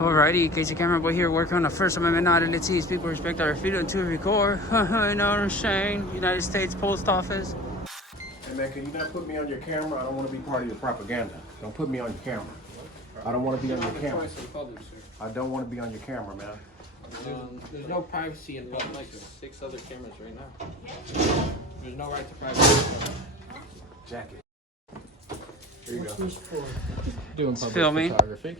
Alrighty, KJ Camera Boy here, working on the First Amendment oddities. People respect our freedom to record. You know what I'm saying? United States Post Office. Hey man, can you not put me on your camera? I don't want to be part of your propaganda. Don't put me on your camera. I don't want to be on your camera. I don't want to be on your camera, man. There's no privacy in public. Like 6 other cameras right now. There's no right to privacy. Jacket. Here you go. Doing public filming. photography.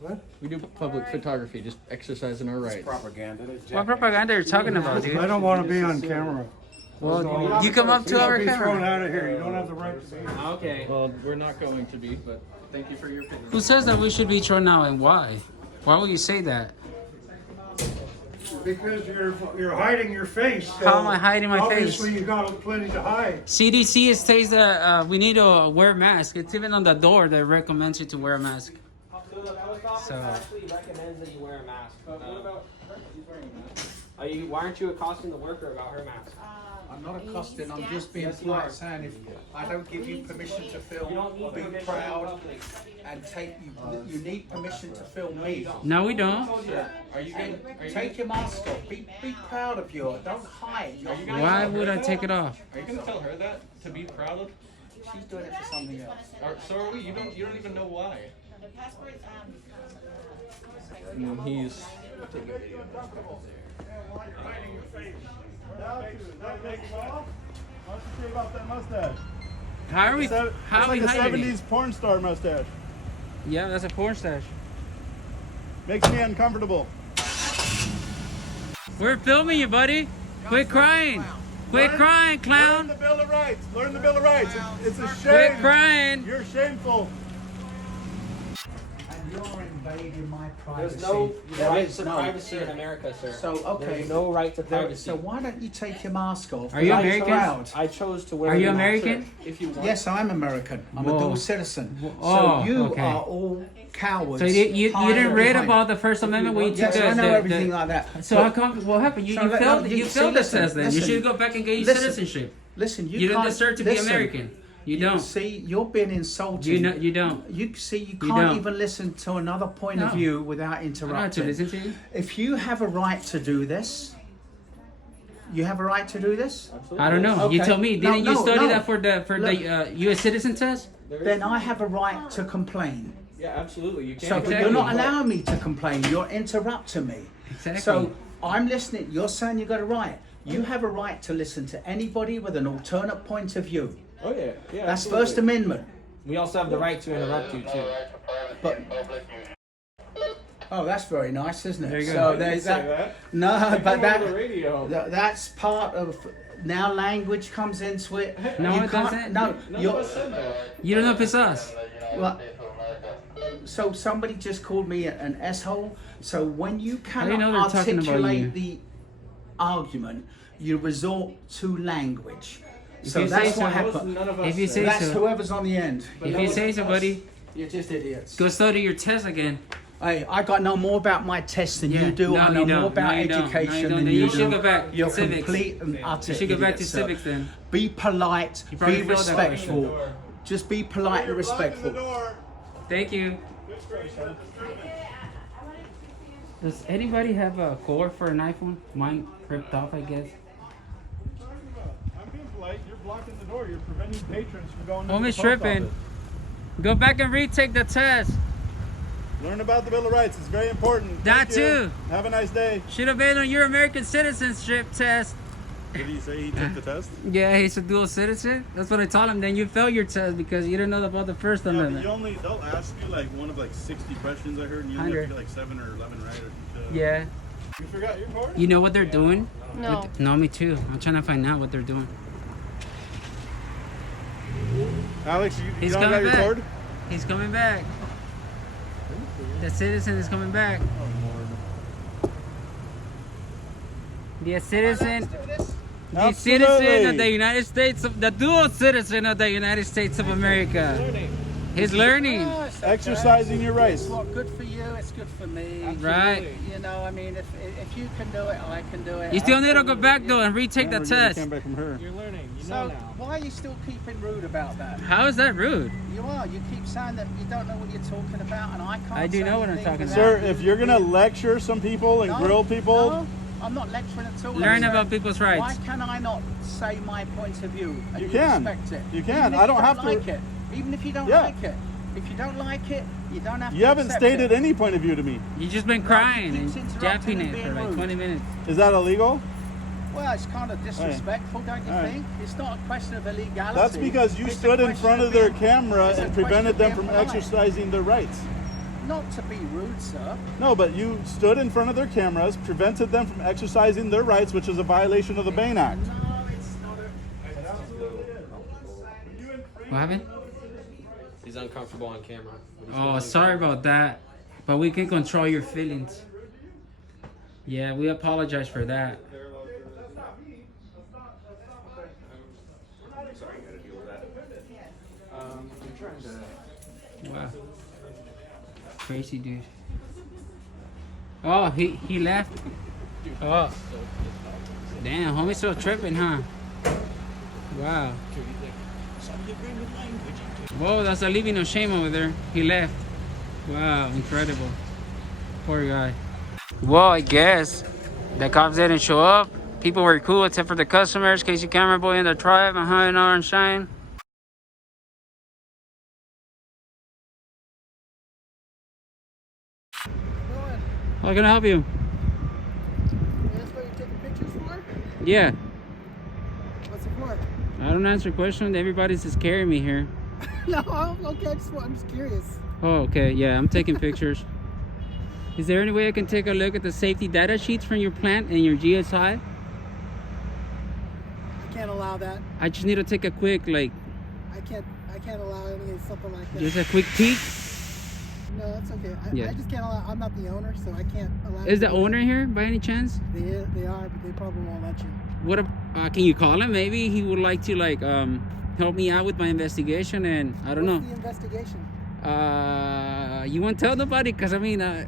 What? We do public photography, just exercising our rights. Propaganda. What propaganda are you talking about, dude? I don't want to be on camera. Well, you come up to our Be thrown camera. out of here. You don't have the right to be here. Okay. Well, we're not going to be, but thank you for your opinion. Who says that we should be thrown out and why? Why would you say that? Because you're hiding your face. How am I hiding my face? Obviously, you got plenty to hide. CDC says that we need to wear a mask. It's even on the door that recommends you to wear a mask. So the post office actually recommends that you wear a mask. Why aren't you accosting the worker about her mask? I'm not accosting, I'm just being polite, saying if I don't give you permission to film, be proud and take you need permission to film me. No, we don't. Are you And going take your mask off, be proud of you, don't hide. Why would I take it off? Are you going to tell her that to be proud of? She's doing it for something else. So are we. You don't even know why. The passport's And he's Hiding your face. That makes off. What's the say about that mustache? How are we? That's How are we like a hiding 70s it? porn star mustache. Yeah, that's a porn stash. Makes me uncomfortable. We're filming you, buddy. Quit crying. Quit crying, Learn clown. the Bill of Rights. Learn the Bill of Rights. It's a Quit shame. crying. You're shameful. And you're invading my privacy. There's no There right is to no. privacy in America, sir. So, okay. There's no right to privacy. So why don't you take your mask off? Are you Be American? proud. I chose to wear Are you the mask, American? sir. If you want. Yes, I'm American. I'm a Whoa. dual citizen. Oh, so you okay. are all cowards. So you hiding didn't read behind- about the First Amendment when you took Yes, I know the everything like that. So how come? What happened? You So let- failed. no, You see, failed the listen, test. Then you listen. should go back and get your Listen. citizenship. Listen, You don't can't- deserve to be listen. American. You don't. See, you're being insulted. You know. You don't. You see, you You can't don't. even listen to another point of No. view without I don't have to interrupting. listen to you. If you have a right to do this, you have a right to do this. I don't know. You Okay. tell me. No, Didn't you no, study no. that for the U.S. citizen test? Then I have a right to complain. Yeah, absolutely. You can't. So Exactly. you're not allowing me to complain. You're interrupting me. Exactly. So I'm listening. You're saying you got a right. You have a right to listen to anybody with an alternate point of view. Oh yeah, yeah. That's absolutely. First Amendment. We also have the right to interrupt you too. But oh, that's very nice, isn't it? There you go. So I there's didn't say that. that. No, Come but over that. the radio. That's part of now language comes into it. No, You it can't- doesn't. No, None you're, of us said that. You don't know if it's us. well, so somebody just called me an asshole. So when you didn't know they were cannot talking about articulate the argument, you resort to language. So you that's say what so. happened. None of us If you said say that. That's so. whoever's on the end. If you say so, buddy, You're just idiots. go study your test again. Hey, I got no more about my test than Yeah, you do. no, I know you more don't. about No, you don't. education No, you don't. than Then you you do. should go back. You're Civics. complete and utter You should go back to idiot, sir. civics then. Be polite. You probably Be failed that question. respectful. Just be polite and You're blocking the respectful. door. Thank you. Does anybody have a cord for an iPhone? Mine ripped off, I guess. I'm being polite. You're blocking the door. You're preventing patrons from going Homie's into the post tripping. office. Go back and retake the test. Learn about the Bill of Rights. It's very important. That Thank you. too. Have a nice day. Should have been on your American citizenship test. Did he say he took the test? Yeah, he's a dual citizen. That's what I told him. Then you failed your test because you didn't know about the First Yeah, but Amendment. they'll ask you like one of like 60 questions I heard, and you only have to get like 7 or 11 right. Or Yeah. You forgot your card? You know what they're doing? No. No, me too. I'm trying to find out what they're doing. Alex, you He's don't coming got your back. card? He's coming back. The citizen is coming back. The citizen. The citizen Absolutely. of the United States, the dual citizen of the United States of America. He's learning. exercising your rights. It's not good for you. It's good for me. Right. You know, I mean, if you can do it, I can do it. You still need to go back though and retake the test. Came back from her. You're learning. You know So now. why are you still keeping rude about that? How is that rude? You are. You keep saying that you don't know what you're talking about, and I can't. I do say know what I'm anything talking without Sir, you. if you're gonna lecture some people and grill people, No, I'm not lecturing at all. Learn I'm saying, about people's Why rights. can I not say my point of view? And You can. Respect it. You can. Even if I don't you have to- like it. Even if you don't Yeah. like it. If you don't like it, you don't have to. you haven't accept stated it. any point of view to me. You just been crying keeps and interrupting japping and it for being like rude. 20 minutes. Is that illegal? Well, it's kind of disrespectful, don't you All right. think? It's not a question of illegality. That's because you It's a stood in question front of their being- camera it's a and question prevented of them being from polite. exercising their rights. Not to be rude, sir. No, but you stood in front of their cameras, prevented them from exercising their rights, which is a violation of the Bain Act. No, it's not a... What happened? He's uncomfortable on camera. Oh, sorry about that. But we can control your feelings. Yeah, we apologize for that. Wow. Crazy dude. Oh, he left. Oh. Damn, homie still tripping, huh? Wow. Whoa, that's a leaving of shame over there. He left. Wow, incredible. Poor guy. Well, I guess the cops didn't show up. People were cool except for the customers. Casey Camera Boy and the tribe behind Orange Shine. How can I help you? That's what you're taking pictures for? Yeah. What's it for? I don't answer questions. Everybody's just carrying me here. No, okay, I'm just curious. Oh, okay. Yeah, I'm taking pictures. Is there any way I can take a look at the safety data sheets from your plant and your GSI? I can't allow that. I just need to take a quick, like, I can't allow any something like that. just a quick peek. No, that's okay. Yeah. I just can't allow. I'm not the owner, so I can't allow. Is the owner here by any chance? They are, but they probably won't let you. What? Can you call him? Maybe he would like to like help me out with my investigation, and I don't What's know. the investigation? You won't tell nobody? Cause I mean, are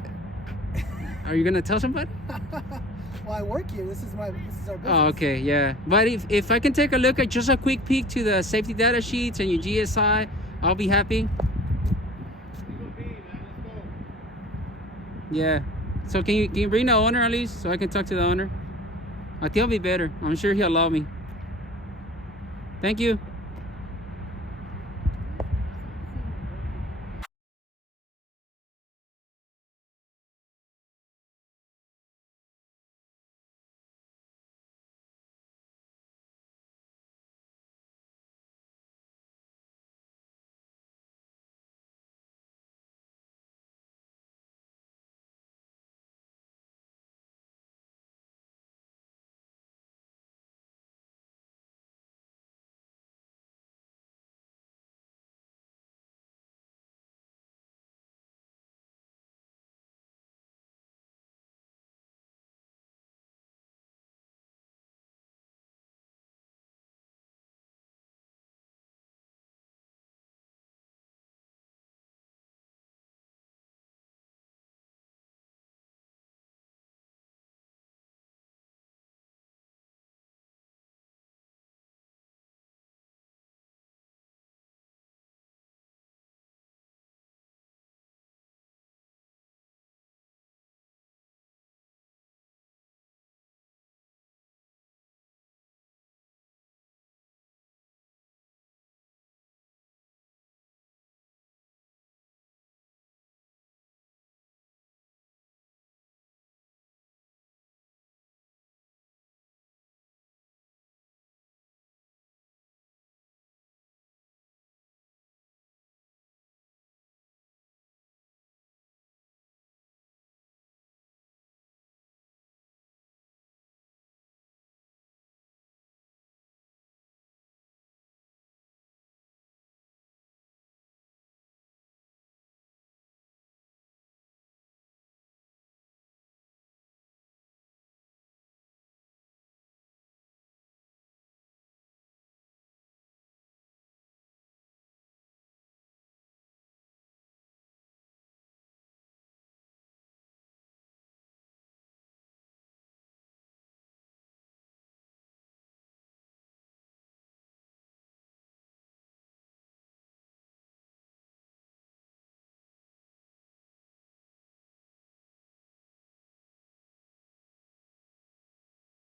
you gonna tell somebody? Well, I work here. This is our business. Oh, okay, yeah. But if I can take a look at just a quick peek to the safety data sheets and your GSI, I'll be happy. Yeah. So can you bring the owner at least so I can talk to the owner? I think it'll be better. I'm sure he'll allow me. Thank you.